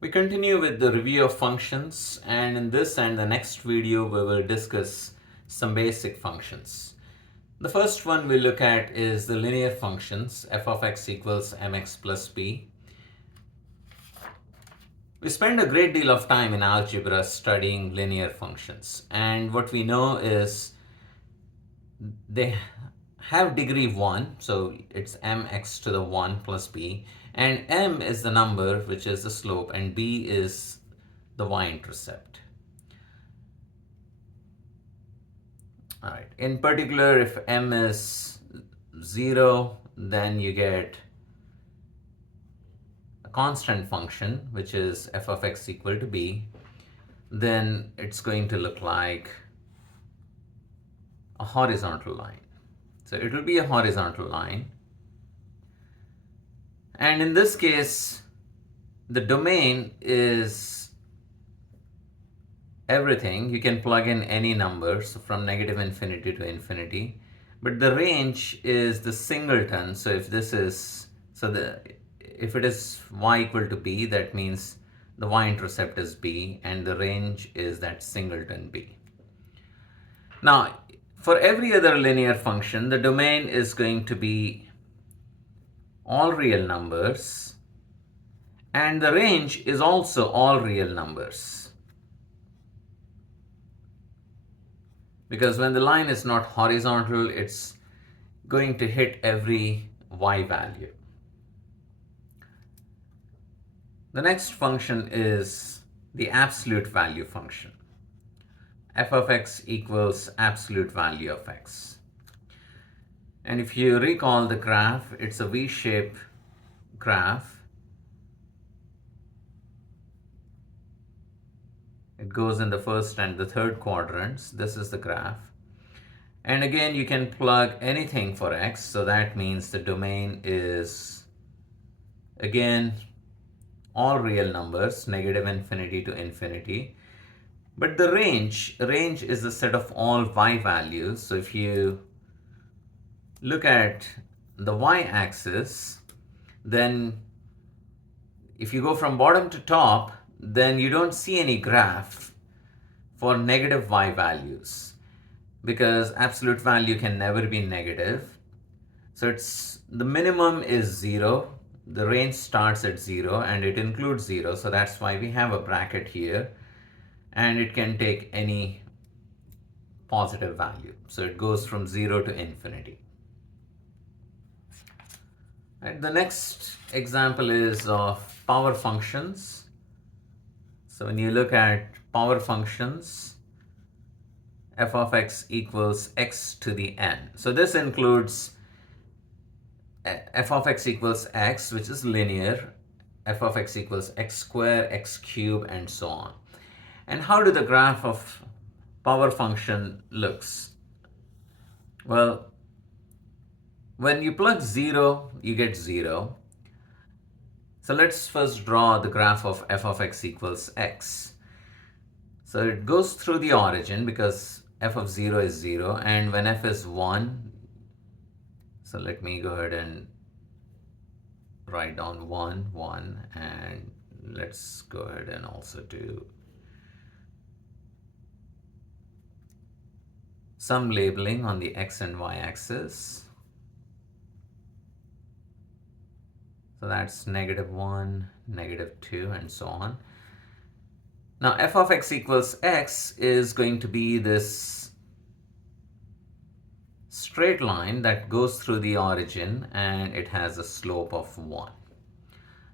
We continue with the review of functions, and in this and the next video we will discuss some basic functions. The first one we look at is the linear functions f of x equals mx plus b. We spend a great deal of time in algebra studying linear functions, and what we know is they have degree 1, so it's mx to the 1 plus b, and m is the number which is the slope and b is the y-intercept. All right, in particular, if m is 0, then you get a constant function which is f of x equal to b. Then it's going to look like a horizontal line. So it will be a horizontal line. And in this case, the domain is everything. You can plug in any numbers from negative infinity to infinity. But the range is the singleton. So if this is, if it is y equal to b, that means the y-intercept is b and the range is that singleton b. Now, for every other linear function, the domain is going to be all real numbers, and the range is also all real numbers. Because when the line is not horizontal, it's going to hit every y value. The next function is the absolute value function. F of x equals absolute value of x. And if you recall the graph, it's a V-shaped graph. It goes in the first and the third quadrants. This is the graph. And again, you can plug anything for x. So that means the domain is, again, all real numbers, negative infinity to infinity. But the range is the set of all y values. So if you look at the y-axis, then if you go from bottom to top, then you don't see any graph for negative y values, because absolute value can never be negative. So the minimum is 0, the range starts at 0 and it includes 0, so that's why we have a bracket here, and it can take any positive value. So it goes from 0 to infinity. And the next example is of power functions. So when you look at power functions, f of x equals x to the n. So this includes f of x equals x, which is linear, f of x equals x squared, x cubed, and so on. And how do the graph of power function looks? Well, when you plug 0, you get 0. So let's first draw the graph of f of x equals x. So it goes through the origin because f of 0 is 0, and when f is 1, so let me go ahead and write down 1, 1, and let's go ahead and also do some labeling on the x and y axis. So that's negative 1, negative 2, and so on. Now f of x equals x is going to be this straight line that goes through the origin, and it has a slope of 1.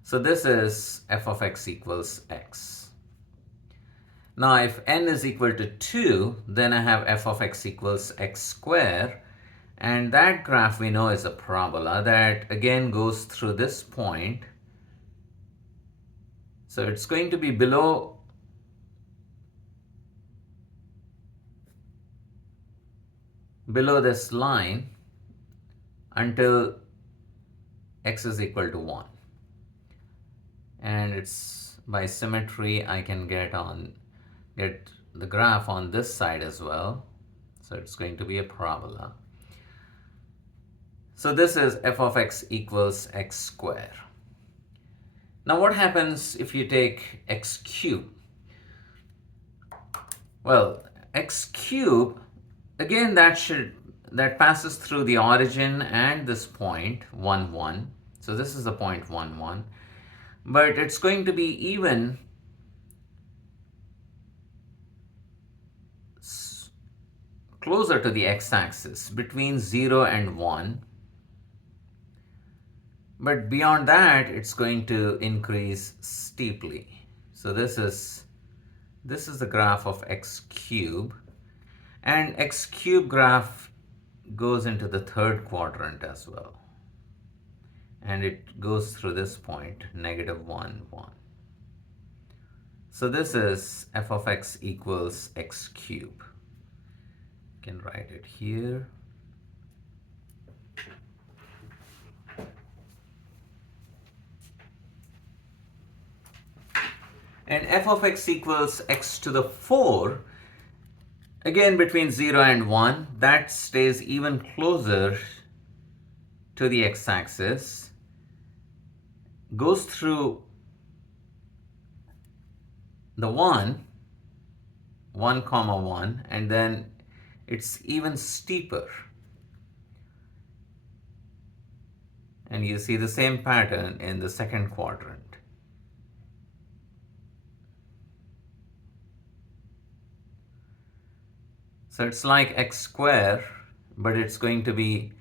So this is f of x equals x. Now if n is equal to 2, then I have f of x equals x squared, and that graph we know is a parabola that again goes through this point. So it's going to be below this line until x is equal to 1. And it's by symmetry, I can get the graph on this side as well. So it's going to be a parabola. So this is f of x equals x squared. Now what happens if you take x cubed? Well, x cubed, again that passes through the origin and this point 1 1. So this is the point 1 1. But it's going to be even closer to the x-axis between 0 and 1. But beyond that, it's going to increase steeply. So this is the graph of x cubed. And x cubed graph goes into the third quadrant as well. And it goes through this point, negative 1, 1. So this is f of x equals x cubed. You can write it here. And f of x equals x to the 4, again between 0 and 1, that stays even closer to the x-axis, goes through the 1 comma 1, and then it's even steeper. And you see the same pattern in the second quadrant. So it's like x squared, but it's going to be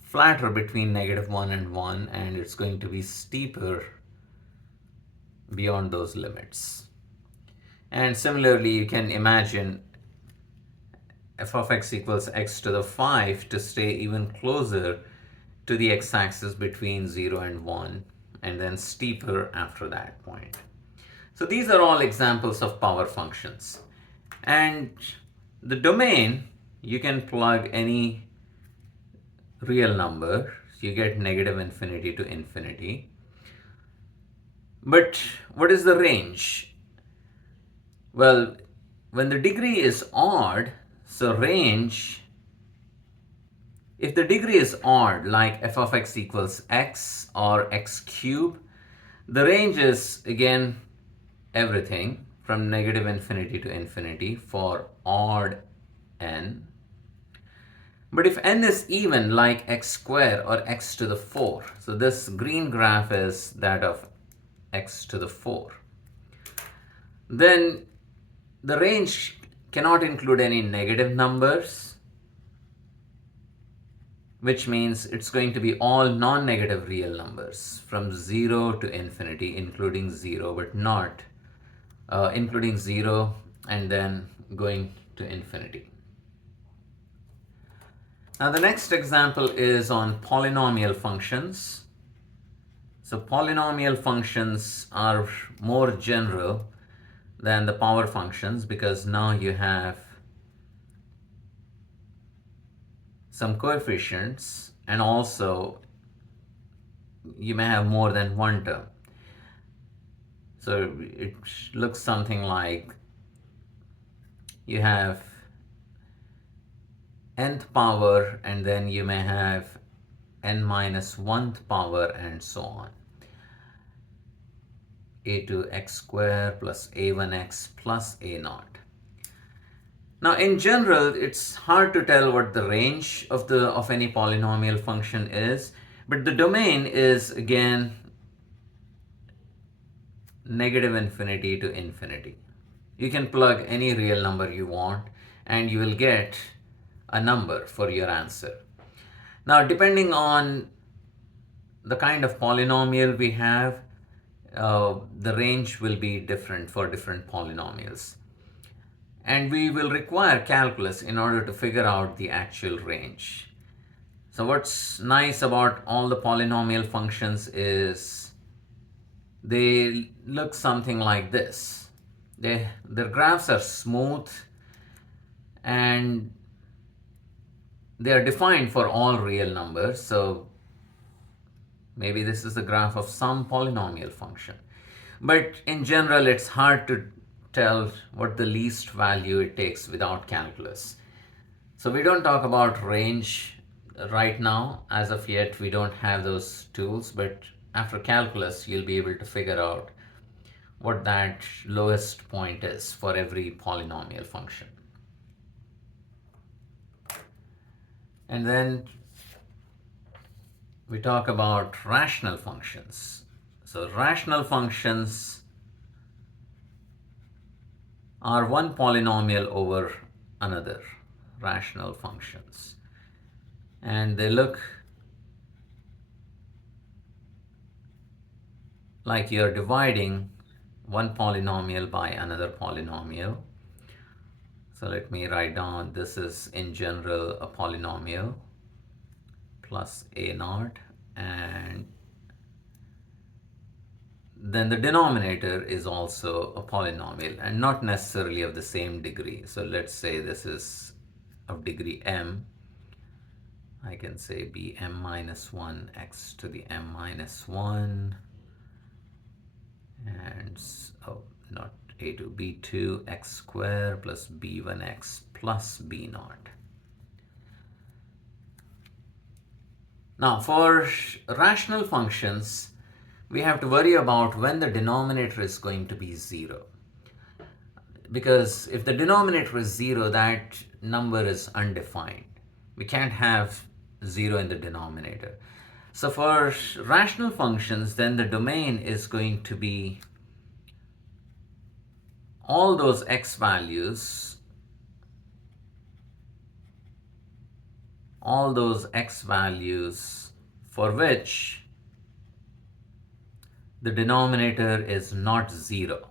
flatter between negative 1 and 1, and it's going to be steeper beyond those limits. And similarly, you can imagine f of x equals x to the 5 to stay even closer to the x-axis between 0 and 1, and then steeper after that point. So these are all examples of power functions. And the domain, you can plug any real number. So you get negative infinity to infinity. But what is the range? Well, when the degree is odd, so range, if the degree is odd, like f of x equals x or x cubed, the range is, again, everything from negative infinity to infinity for odd n. But if n is even, like x squared or x to the 4, so this green graph is that of x to the 4, then the range cannot include any negative numbers, which means it's going to be all non-negative real numbers from 0 to infinity, including 0, but not including 0 and then going to infinity. Now the next example is on polynomial functions. So polynomial functions are more general than the power functions because now you have some coefficients and also you may have more than one term. So it looks something like you have nth power and then you may have n minus 1th power and so on. a2x squared plus a1x plus a0. Now in general, it's hard to tell what the range of any polynomial function is, but the domain is again negative infinity to infinity. You can plug any real number you want and you will get a number for your answer. Now depending on the kind of polynomial we have, the range will be different for different polynomials. And we will require calculus in order to figure out the actual range. So what's nice about all the polynomial functions is they look something like this. Their graphs are smooth and they are defined for all real numbers. So maybe this is the graph of some polynomial function. But in general, it's hard to tell what the least value it takes without calculus. So we don't talk about range right now. As of yet, we don't have those tools, but after calculus, you'll be able to figure out what that lowest point is for every polynomial function. And then we talk about rational functions. So rational functions are one polynomial over another, rational functions. And they look like you're dividing one polynomial by another polynomial. So let me write down, this is in general a polynomial plus a naught, and then the denominator is also a polynomial and not necessarily of the same degree. So let's say this is of degree m. I can say b m minus 1 x to the m minus 1, and not a2, b2 x squared plus b1x plus b naught. Now for rational functions, we have to worry about when the denominator is going to be 0. Because if the denominator is 0, that number is undefined. We can't have 0 in the denominator. So for rational functions, then the domain is going to be all those x values, for which the denominator is not 0.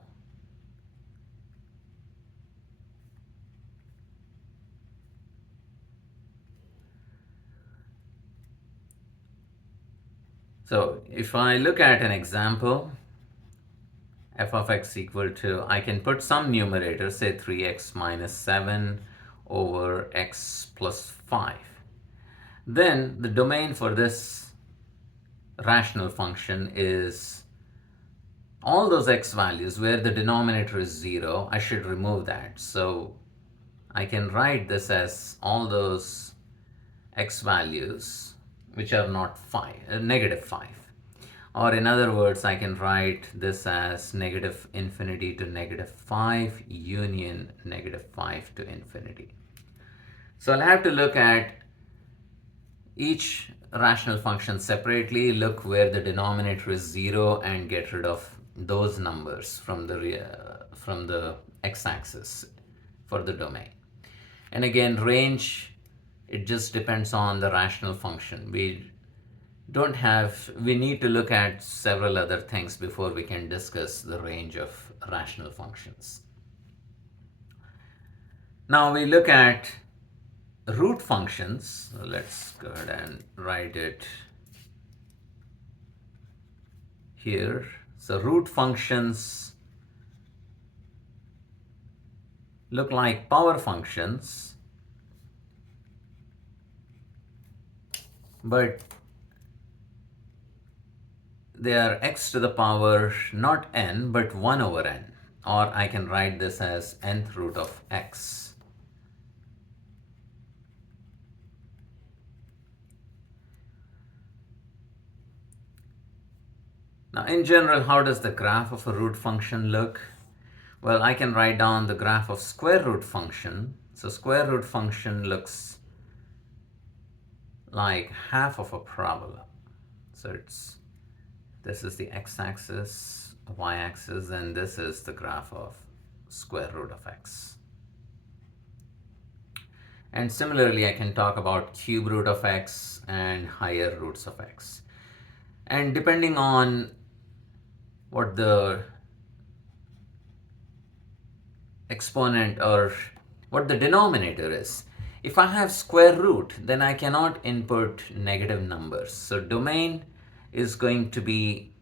So if I look at an example, f of x equal to, I can put some numerator, say 3x minus 7 over x plus 5. Then the domain for this rational function is all those x values where the denominator is 0. I should remove that. So I can write this as all those x values which are not negative 5. Or in other words, I can write this as negative infinity to negative 5 union negative 5 to infinity. So I'll have to look at each rational function separately, look where the denominator is 0 and get rid of those numbers from the x-axis for the domain. And again, range, it just depends on the rational function. We need to look at several other things before we can discuss the range of rational functions. Now we look at root functions. Let's go ahead and write it here. So root functions look like power functions, but they are x to the power not n but 1 over n, or I can write this as nth root of x. Now in general, how does the graph of a root function look? Well, I can write down the graph of square root function. So square root function looks like half of a parabola. So this is the x-axis, y-axis, and this is the graph of square root of x. And similarly, I can talk about cube root of x and higher roots of x. And depending on what the exponent or what the denominator is, if I have square root, then I cannot input negative numbers. So domain is going to be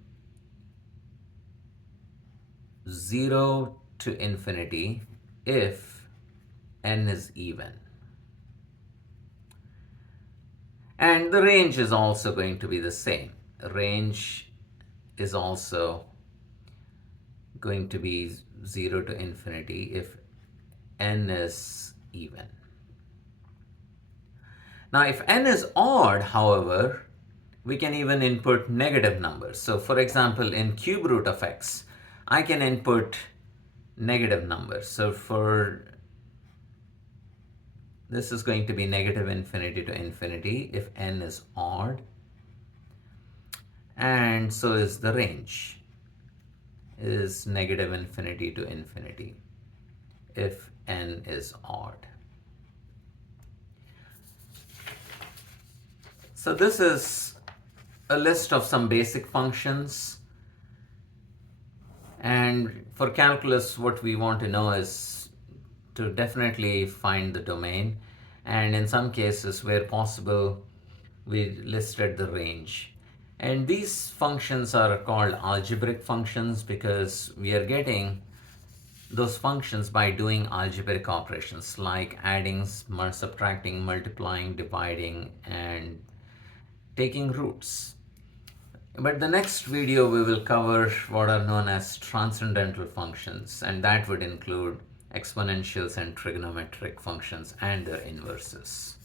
0 to infinity if n is even. And the range is also going to be the same. Range is also going to be 0 to infinity if n is even. Now if n is odd, however, We can even input negative numbers. So for example, in cube root of x, I can input negative numbers. So for this is going to be negative infinity to infinity if n is odd, and so is the range is negative infinity to infinity if n is odd. So this is a list of some basic functions, and for calculus what we want to know is to definitely find the domain, and in some cases where possible we listed the range. And these functions are called algebraic functions because we are getting those functions by doing algebraic operations like adding, subtracting, multiplying, dividing, and taking roots. But the next video we will cover what are known as transcendental functions, and that would include exponentials and trigonometric functions and their inverses.